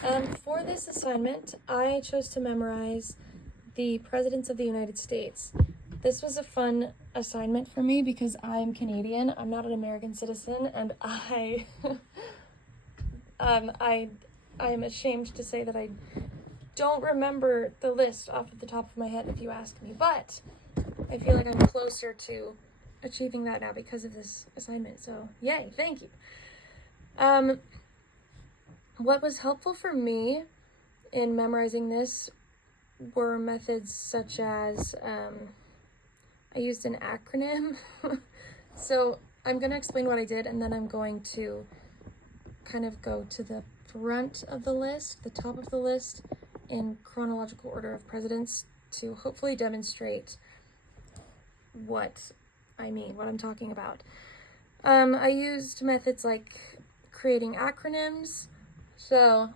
For this assignment, I chose to memorize the presidents of the United States. This was a fun assignment for me because I'm Canadian. I'm not an American citizen, and I am ashamed to say that I don't remember the list off the top of my head if you ask me, but I feel like I'm closer to achieving that now because of this assignment, so yay, thank you. What was helpful for me in memorizing this were methods such as, I used an acronym. So I'm going to explain what I did, and then I'm going to kind of go to the front of the list, the top of the list, in chronological order of presidents to hopefully demonstrate what I mean, what I'm talking about. I used methods like creating acronyms. So,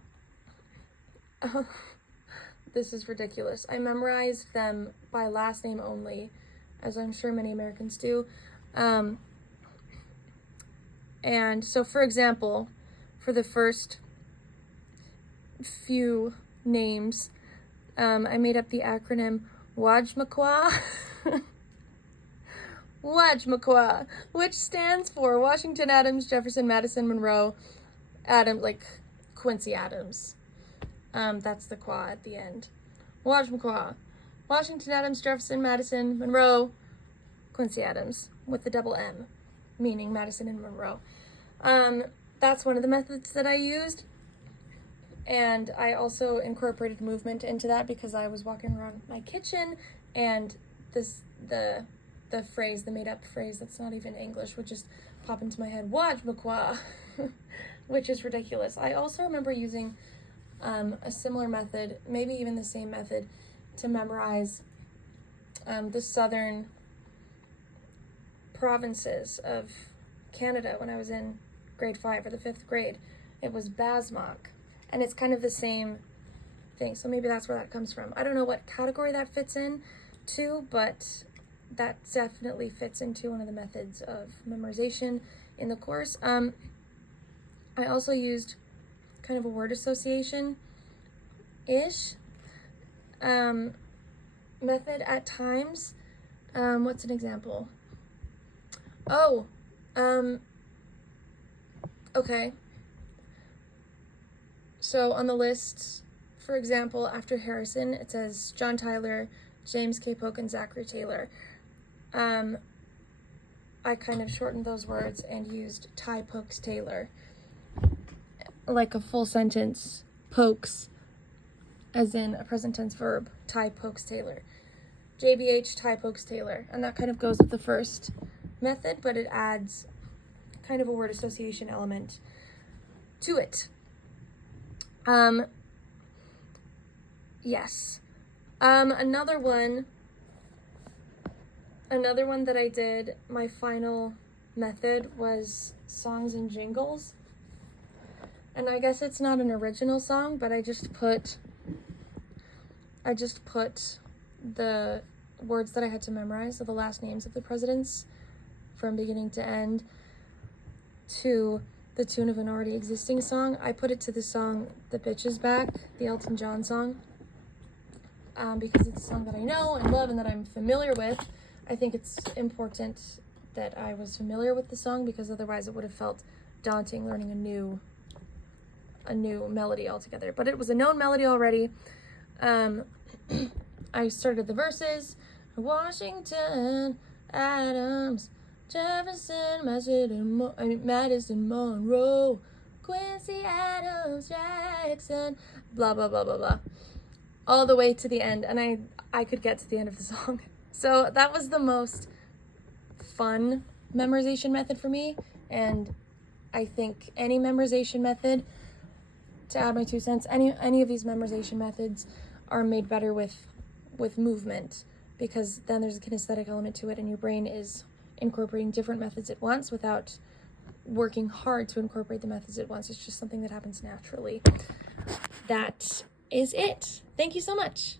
this is ridiculous. I memorized them by last name only, as I'm sure many Americans do. And so, for example, for the first few names, I made up the acronym WAJMAQUA, WAJMAQUA, which stands for Washington, Adams, Jefferson, Madison, Monroe, Quincy Adams. That's the qua at the end. WAJMAQUA. Washington, Adams, Jefferson, Madison, Monroe, Quincy Adams, with the double M, meaning Madison and Monroe. That's one of the methods that I used. And I also incorporated movement into that because I was walking around my kitchen and the phrase, the made up phrase that's not even English, would just pop into my head, WAJMAQUA, which is ridiculous. I also remember using a similar method, maybe even the same method, to memorize the southern provinces of Canada when I was in grade 5 or the 5th grade. It was BASMOC, and it's kind of the same thing, so maybe that's where that comes from. I don't know what category that fits in to, but that definitely fits into one of the methods of memorization in the course. I also used kind of a word association-ish method at times. What's an example? Okay. So on the list, for example, after Harrison, it says John Tyler, James K. Polk, and Zachary Taylor. I kind of shortened those words and used Ty Pokes Taylor, like a full sentence, pokes, as in a present tense verb, Ty Pokes Taylor. JBH, Ty Pokes Taylor. And that kind of goes with the first method, but it adds kind of a word association element to it. Yes. Another one that I did, my final method, was songs and jingles. And I guess it's not an original song, but I just put the words that I had to memorize, so the last names of the presidents from beginning to end, to the tune of an already existing song. I put it to the song The Bitch Is Back, the Elton John song, because it's a song that I know and love and that I'm familiar with. I think it's important that I was familiar with the song, because otherwise it would have felt daunting learning a new melody altogether. But it was a known melody already. I started the verses. Washington, Adams, Jefferson, Madison, Monroe, Quincy Adams, Jackson, blah, blah, blah, blah, blah, all the way to the end. And I could get to the end of the song. So that was the most fun memorization method for me. And I think any memorization method, to add my 2 cents, any of these memorization methods are made better with movement, because then there's a kinesthetic element to it and your brain is incorporating different methods at once without working hard to incorporate the methods at once. It's just something that happens naturally. That is it. Thank you so much.